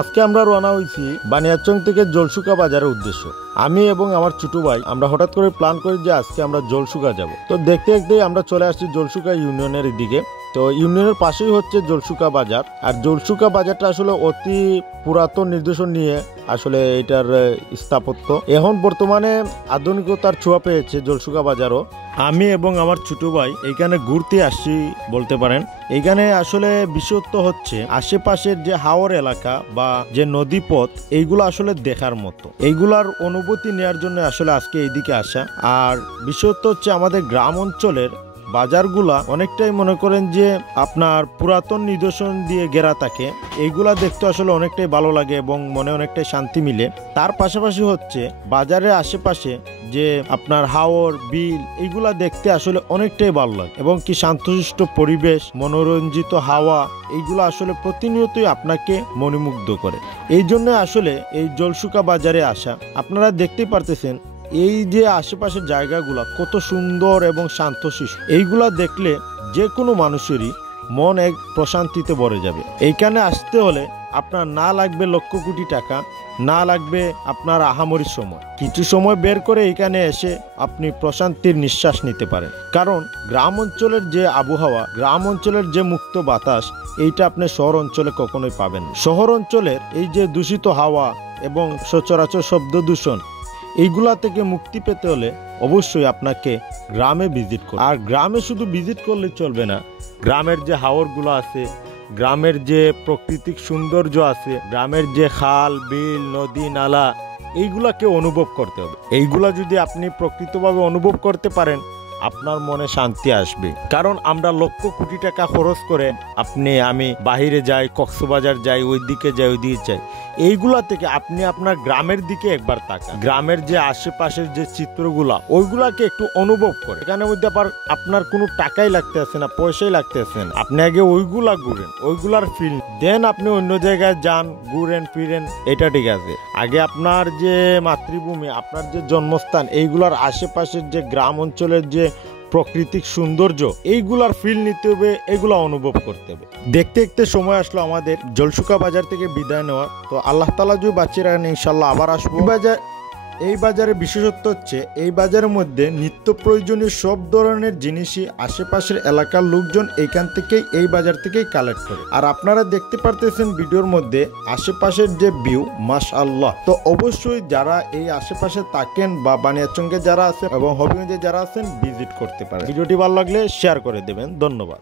আজকে আমরা রওনা হয়েছি বানিয়াচং থেকে জলসুকা বাজারের উদ্দেশ্য। আমি এবং আমার ছোট ভাই আমরা হঠাৎ করে প্ল্যান করি যে আজকে আমরা জলসুকা যাব। তো দেখতে দেখতে আমরা চলে আসছি জলসুকা ইউনিয়নের দিকে। তো ইউনিয়নের পাশেই হচ্ছে জলসুকা বাজার। আর জলসুকা বাজারটা আসলে অতি পুরাতন নির্দেশন নিয়ে আসলে এটার স্থাপত্য এখন বর্তমানে আধুনিকতার ছোঁয়া পেয়েছে জলসুকা বাজারও। আমি এবং আমার ছোট ভাই এইখানে ঘুরতে আসছি বলতে পারেন। এইখানে আসলে বিশেষত্ব হচ্ছে আশেপাশের যে হাওর এলাকা বা যে নদী পথ এইগুলো আসলে দেখার মতো, এইগুলার অনুভূতি নেওয়ার জন্য আসলে আজকে এইদিকে আসা। আর বিশেষত্ব হচ্ছে আমাদের গ্রাম অঞ্চলের বাজারগুলা অনেকটাই মনে করেন যে আপনার পুরাতন নিদর্শন দিয়ে ঘেরা থাকে। এইগুলা দেখতে আসলে অনেকটাই ভালো লাগে এবং মনে অনেকটাই শান্তি মিলে। তার পাশাপাশি হচ্ছে বাজারের আশেপাশে যে আপনার হাওর বিল এইগুলা দেখতে আসলে অনেকটাই ভালো লাগে এবং কি শান্তশিষ্ট পরিবেশ, মনোরঞ্জিত হাওয়া এইগুলো আসলে প্রতিনিয়তই আপনাকে মনোমুগ্ধ করে। এই জন্য আসলে এই জলসুকা বাজারে আসা। আপনারা দেখতেই পারতেছেন এই যে আশেপাশের জায়গাগুলা কত সুন্দর এবং শান্তশিষ্ট। এইগুলা দেখলে যে কোনো মানুষেরই মন এক প্রশান্তিতে ভরে যাবে। এইখানে আসতে হলে আপনার না লাগবে লক্ষ কোটি টাকা, না লাগবে আপনার আহামরি সময়। কিছু সময় বের করে এখানে এসে আপনি প্রশান্তির নিঃশ্বাস নিতে পারেন। কারণ গ্রাম অঞ্চলের যে আবহাওয়া, গ্রাম অঞ্চলের যে মুক্ত বাতাস, এইটা আপনি শহর অঞ্চলে কখনোই পাবেন না। শহর অঞ্চলের এই যে দূষিত হাওয়া এবং সচরাচর শব্দ দূষণ, এইগুলা থেকে মুক্তি পেতে হলে অবশ্যই আপনাকে গ্রামে ভিজিট করুন। আর গ্রামে শুধু ভিজিট করলে চলবে না, গ্রামের যে হাওরগুলো আছে, গ্রামের যে প্রাকৃতিক সৌন্দর্য আছে, গ্রামের যে খাল বিল নদী নালা, এইগুলাকে অনুভব করতে হবে। এইগুলা যদি আপনি প্রকৃতভাবে অনুভব করতে পারেন আপনার মনে শান্তি আসবে। কারণ আমরা লক্ষ কোটি টাকা খরচ করে আমি বাহিরে যাই, কক্সবাজার যাই, ওইদিকে যাই, ওইদিকে যাই, এইগুলা থেকে আপনি আপনার গ্রামের দিকে একবার তাকান। গ্রামের যে আশেপাশের যে চিত্রগুলা ওইগুলাকে একটু অনুভব করে। এখানের মধ্যে আপনার কোনো টাকাই লাগতে আসে না, পয়সাই লাগতে আসে না। আপনি আগে ওইগুলা ঘুরেন, ওইগুলার ফিল দেন আপনি অন্য জায়গায় যান, ঘুরেন ফিরেন, এটা ঠিক আছে। আগে আপনার যে মাতৃভূমি, আপনার যে জন্মস্থান, এইগুলার আশেপাশের যে গ্রাম অঞ্চলের যে প্রাকৃতিক সৌন্দর্য, এইগুলার ফিল নিতে হবে, এগুলা অনুভব করতে হবে। দেখতে দেখতে সময় আসলো আমাদের জলসুকা বাজার থেকে বিদায় নেওয়ার। তো আল্লাহ তাআলা যদি বাঁচিয়ে রাখেন ইনশাল্লাহ আবার আসবো। এই বাজারের বিশেষত্ব হচ্ছে এই বাজারের মধ্যে নিত্য প্রয়োজনীয় সব ধরনের জিনিসই আশেপাশের এলাকার লোকজন এইখান থেকেই, এই বাজার থেকেই কালেক্ট করে। আর আপনারা দেখতে পারতেছেন ভিডিওর মধ্যে আশেপাশের যে ভিউ, মাশাআল্লাহ। তো অবশ্যই যারা এই আশেপাশে থাকেন বা বানিয়াচংয়ে যারা আছেন এবং হবিগঞ্জে যারা আছেন ভিজিট করতে পারেন। ভিডিওটি ভালো লাগলে শেয়ার করে দেবেন। ধন্যবাদ।